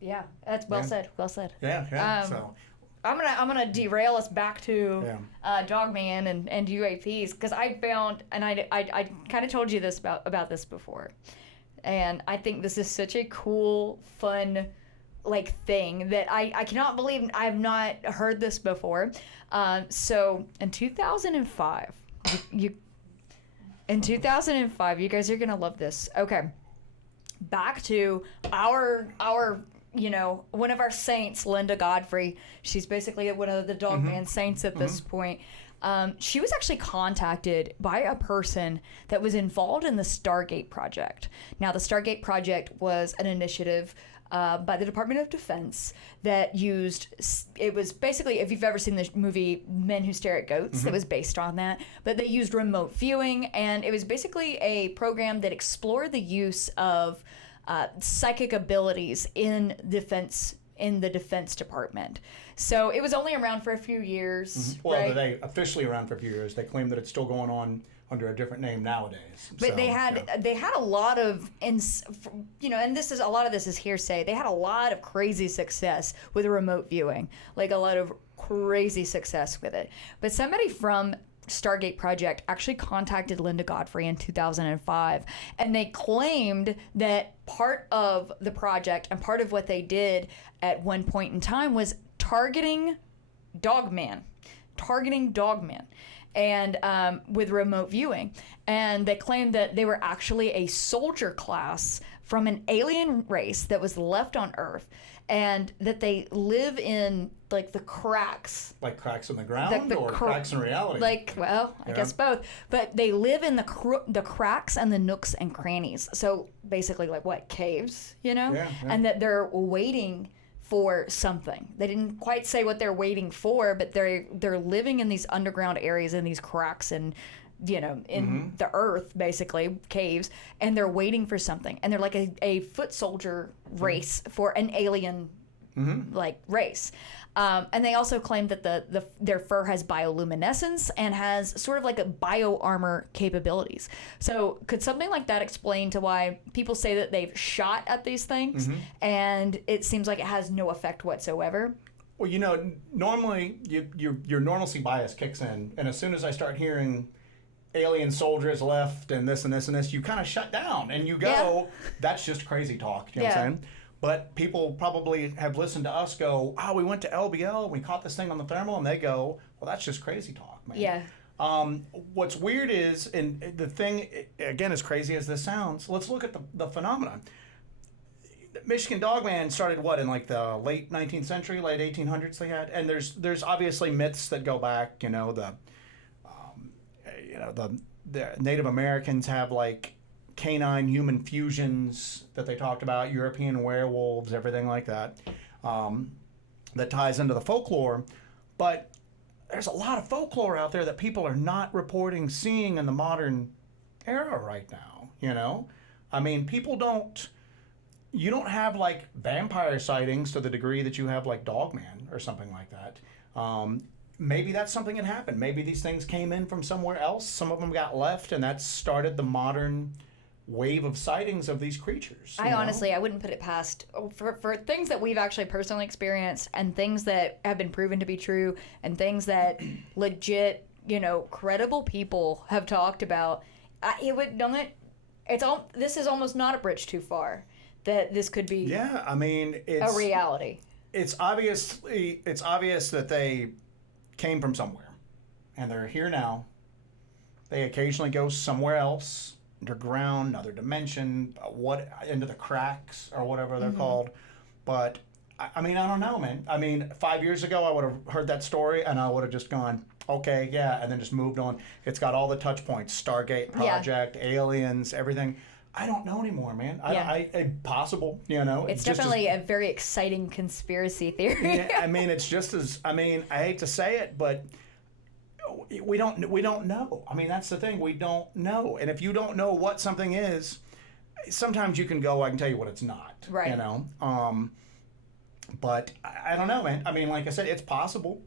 yeah, that's well said. Well said. Yeah. So I'm gonna derail us back to Dogman and UAPs, because I found, and I kind of told you this about this before, and I think this is such a cool, fun, thing that I cannot believe I have not heard this before. So in 2005, you guys are gonna love this. Okay. Back to our one of our saints, Linda Godfrey. She's basically one of the Dogman saints at this point. She was actually contacted by a person that was involved in the Stargate Project. Now, the Stargate Project was an initiative by the Department of Defense that used, it was basically, if you've ever seen the movie Men Who Stare at Goats, it was based on that, but they used remote viewing, and it was basically a program that explored the use of psychic abilities in the Defense Department. So it was only around for a few years. Well, right? they officially around for a few years. They claim that it's still going on under a different name nowadays. But they had a lot of, and a lot of this is hearsay. They had a lot of crazy success with remote viewing, like a lot of crazy success with it. But somebody from Stargate Project actually contacted Linda Godfrey in 2005, and they claimed that part of the project and part of what they did at one point in time was targeting Dogman, and with remote viewing. And they claimed that they were actually a soldier class from an alien race that was left on Earth, and that they live in like the cracks. Like cracks in the ground or cracks in reality? Like, well, I guess both. But they live in the cracks and the nooks and crannies. So basically like what, caves, And that they're waiting for something. They didn't quite say what they're waiting for, but they're living in these underground areas, in these cracks and in the earth, basically caves, and they're waiting for something. And they're like a foot soldier race for an alien like race. And they also claim that their fur has bioluminescence and has sort of like a bio armor capabilities. So could something like that explain to why people say that they've shot at these things and it seems like it has no effect whatsoever? Well, normally your normalcy bias kicks in, and as soon as I start hearing alien soldiers left and this and this and this, you kind of shut down and you go, that's just crazy talk. You know what I'm saying? But people probably have listened to us go, we went to LBL, we caught this thing on the thermal, and they go, well, that's just crazy talk, man. Yeah. What's weird is, and the thing, again, as crazy as this sounds, let's look at the phenomenon. Michigan Dogman started in like the late 19th century, late 1800s they had, and there's obviously myths that go back, the Native Americans have like canine human fusions that they talked about, European werewolves, everything like that, that ties into the folklore. But there's a lot of folklore out there that people are not reporting seeing in the modern era right now, I mean, you don't have like vampire sightings to the degree that you have like Dogman or something like that. Maybe that's something that happened. Maybe these things came in from somewhere else. Some of them got left, and that started the modern wave of sightings of these creatures. Honestly, I wouldn't put it past, for things that we've actually personally experienced and things that have been proven to be true and things that legit, credible people have talked about. This is almost not a bridge too far that this could be it's a reality. It's obvious that they came from somewhere and they're here now. They occasionally go somewhere else, underground, another dimension, into the cracks or whatever they're called. But I don't know, man. 5 years ago I would have heard that story and I would have just gone, okay, yeah, and then just moved on. It's got all the touch points: Stargate Project, aliens, everything. I don't know anymore, man. Possible, It's definitely a very exciting conspiracy theory. Yeah, it's just as, I hate to say it, but we don't know. That's the thing. We don't know. And if you don't know what something is, sometimes you can go, I can tell you what it's not. Right. But I don't know, man. Like I said, it's possible.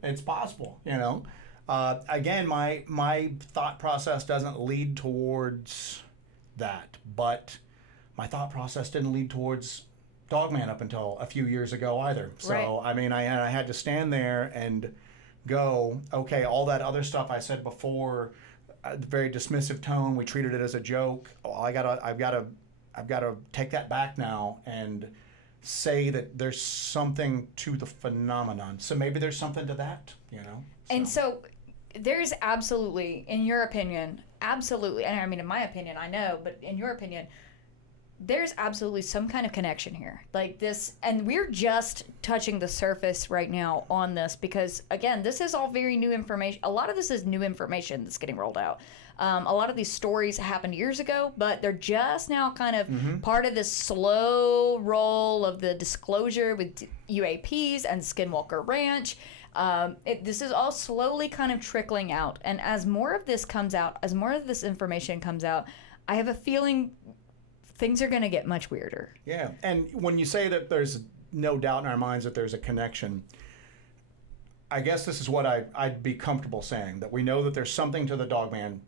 Again, my thought process doesn't lead towards that, but my thought process didn't lead towards Dogman up until a few years ago either. So, right. I had to stand there and go, okay, all that other stuff I said before, very dismissive tone, we treated it as a joke. I've got to take that back now and say that there's something to the phenomenon. So maybe there's something to that, And so there's absolutely, in your opinion, and in my opinion, I know, but in your opinion, there's absolutely some kind of connection here. Like this, and we're just touching the surface right now on this because, again, this is all very new information. A lot of this is new information that's getting rolled out. A lot of these stories happened years ago, but they're just now kind of part of this slow roll of the disclosure with UAPs and Skinwalker Ranch. This is all slowly kind of trickling out. And as more of this comes out, as more of this information comes out, I have a feeling things are going to get much weirder. Yeah. And when you say that there's no doubt in our minds that there's a connection, I guess this is what I'd be comfortable saying, that we know that there's something to the Dogman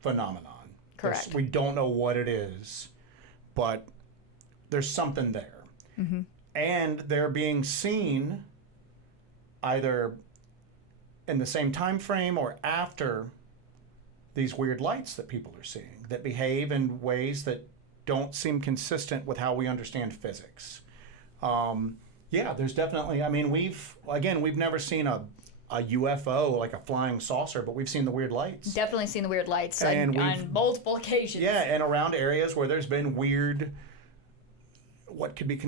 phenomenon. Correct. We don't know what it is, but there's something there. Mm-hmm. And they're being seen either in the same time frame or after these weird lights that people are seeing that behave in ways that don't seem consistent with how we understand physics. Yeah, there's definitely, I mean, we've never seen a UFO, like a flying saucer, but we've seen the weird lights. Definitely seen the weird lights on multiple occasions. Yeah, and around areas where there's been weird, what could be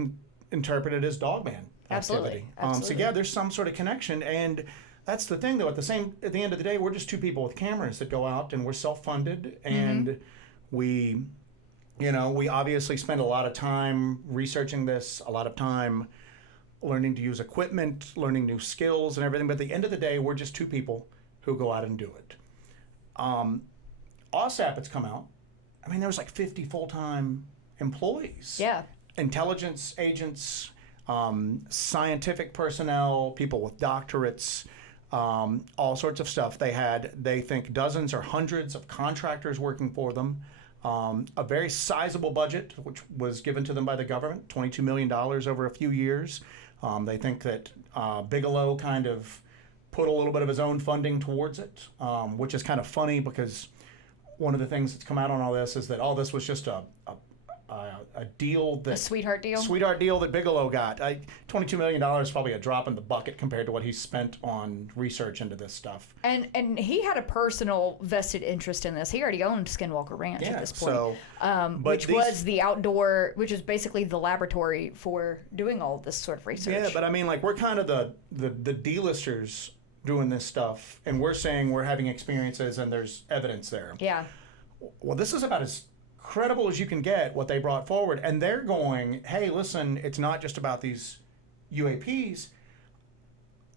interpreted as Dogman activity. Absolutely. So yeah, there's some sort of connection, and that's the thing, though. At the end of the day, we're just two people with cameras that go out, and we're self-funded, and we obviously spend a lot of time researching this, a lot of time learning to use equipment, learning new skills and everything. But at the end of the day, we're just two people who go out and do it. OSAP has come out. I mean, there was like 50 full-time employees. Yeah. Intelligence agents, scientific personnel, people with doctorates, all sorts of stuff. They think dozens or hundreds of contractors working for them. A very sizable budget, which was given to them by the government, $22 million over a few years. They think that Bigelow kind of put a little bit of his own funding towards it, which is kind of funny because one of the things that's come out on all this is that all this was just a deal that... A sweetheart deal? Sweetheart deal that Bigelow got. $22 million is probably a drop in the bucket compared to what he spent on research into this stuff. And he had a personal vested interest in this. He already owned Skinwalker Ranch at this point. Which is basically the laboratory for doing all of this sort of research. Yeah, but I mean, like, we're kind of the D-listers doing this stuff, and we're saying we're having experiences and there's evidence there. Yeah. Well, this is about as credible as you can get, what they brought forward, and they're going, hey, listen, it's not just about these UAPs.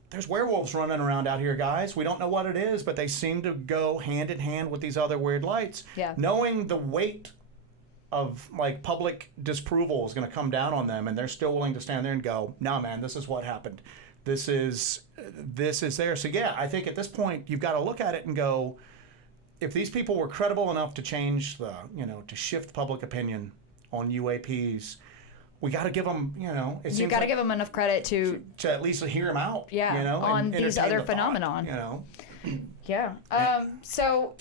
There's werewolves running around out here, guys. We don't know what it is, but they seem to go hand in hand with these other weird lights. Yeah. Knowing the weight of like public disapproval is going to come down on them, and they're still willing to stand there and go, nah, man, this is what happened. This is there. So yeah, I think at this point you've got to look at it and go, if these people were credible enough to change to shift public opinion on UAPs, we got to give them, you got to give them enough credit to at least hear them out. Yeah, on these other phenomenon. Yeah. So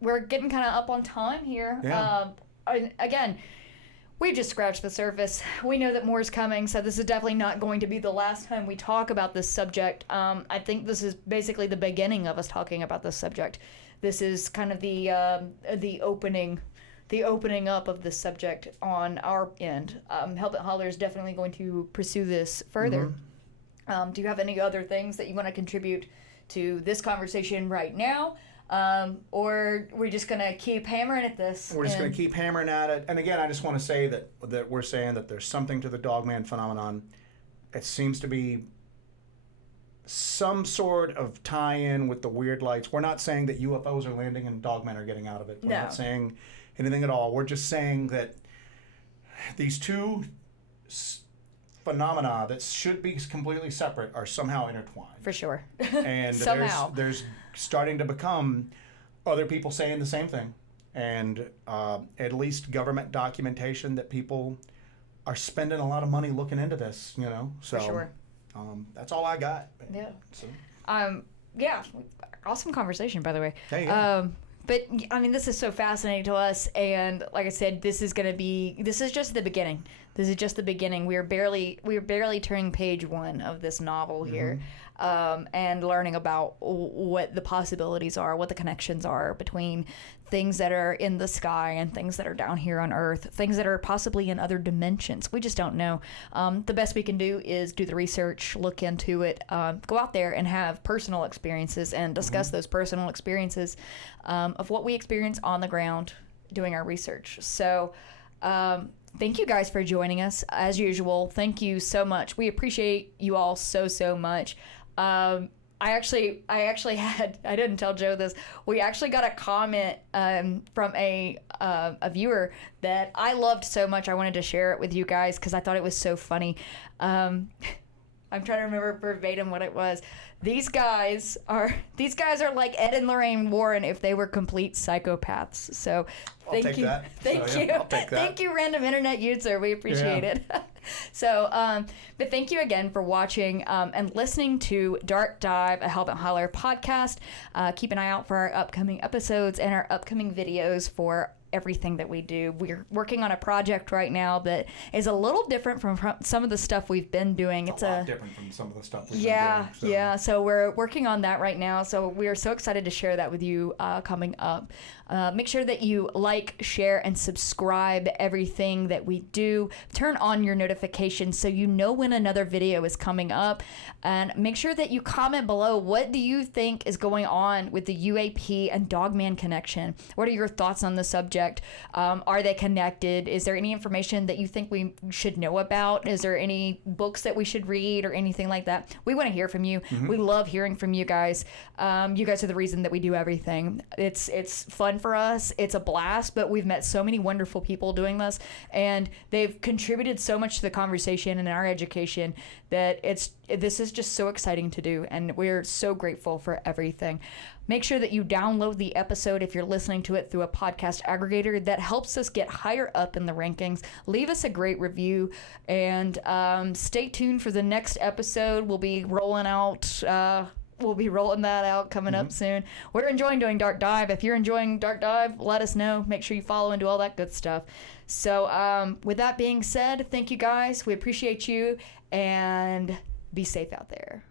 we're getting kind of up on time here. Yeah. Again, we just scratched the surface. We know that more is coming, so this is definitely not going to be the last time we talk about this subject. I think this is basically the beginning of us talking about this subject. This is kind of the opening up of this subject on our end. Hellbent Holler is definitely going to pursue this further. Mm-hmm. Do you have any other things that you want to contribute to this conversation right now? Or we're just going to keep hammering at this? We're just going to keep hammering at it. And again, I just want to say that we're saying that there's something to the Dogman phenomenon. It seems to be some sort of tie-in with the weird lights. We're not saying that UFOs are landing and Dogmen are getting out of it. We're not saying anything at all. We're just saying that these two phenomena that should be completely separate are somehow intertwined. For sure. And somehow. There's starting to become other people saying the same thing. And at least government documentation that people are spending a lot of money looking into this, So, for sure. That's all I got. Yeah. So. Yeah. Awesome conversation, by the way. There you go. But I mean, this is so fascinating to us, and like I said, this is just the beginning. This is just the beginning. We are barely turning page 1 of this novel here. and learning about what the possibilities are, what the connections are between things that are in the sky and things that are down here on Earth, things that are possibly in other dimensions. We just don't know. The best we can do is do the research, look into it, go out there and have personal experiences and discuss those personal experiences of what we experience on the ground doing our research. So thank you guys for joining us. As usual, thank you so much. We appreciate you all so much. I actually had, I didn't tell Joe this, we actually got a comment from a viewer that I loved so much I wanted to share it with you guys because I thought it was so funny. I'm trying to remember verbatim what it was. These guys are like Ed and Lorraine Warren if they were complete psychopaths. So thank you. Thank you, random internet user. We appreciate it. So, but thank you again for watching and listening to Dark Dive, a Hellbent Holler podcast. Keep an eye out for our upcoming episodes and our upcoming videos for everything that we do. We're working on a project right now that is a little different from some of the stuff we've been doing. It's a lot different from some of the stuff we've been doing. So we're working on that right now. So we are so excited to share that with you coming up. Make sure that you like, share, and subscribe everything that we do. Turn on your notifications so you know when another video is coming up. And make sure that you comment below, what do you think is going on with the UAP and Dogman connection? What are your thoughts on the subject? Are they connected? Is there any information that you think we should know about? Is there any books that we should read or anything like that? We want to hear from you. We love hearing from you guys. You guys are the reason that we do everything. It's fun for us. It's a blast, but we've met so many wonderful people doing this, and they've contributed so much to the conversation and our education that this is just so exciting to do, and we're so grateful for everything. Make sure that you download the episode if you're listening to it through a podcast aggregator. That helps us get higher up in the rankings. Leave us a great review, and stay tuned for the next episode. We'll be rolling that out coming up soon. We're enjoying doing Dark Dive. If you're enjoying Dark Dive, let us know. Make sure you follow and do all that good stuff. So with that being said, thank you guys. We appreciate you, and be safe out there.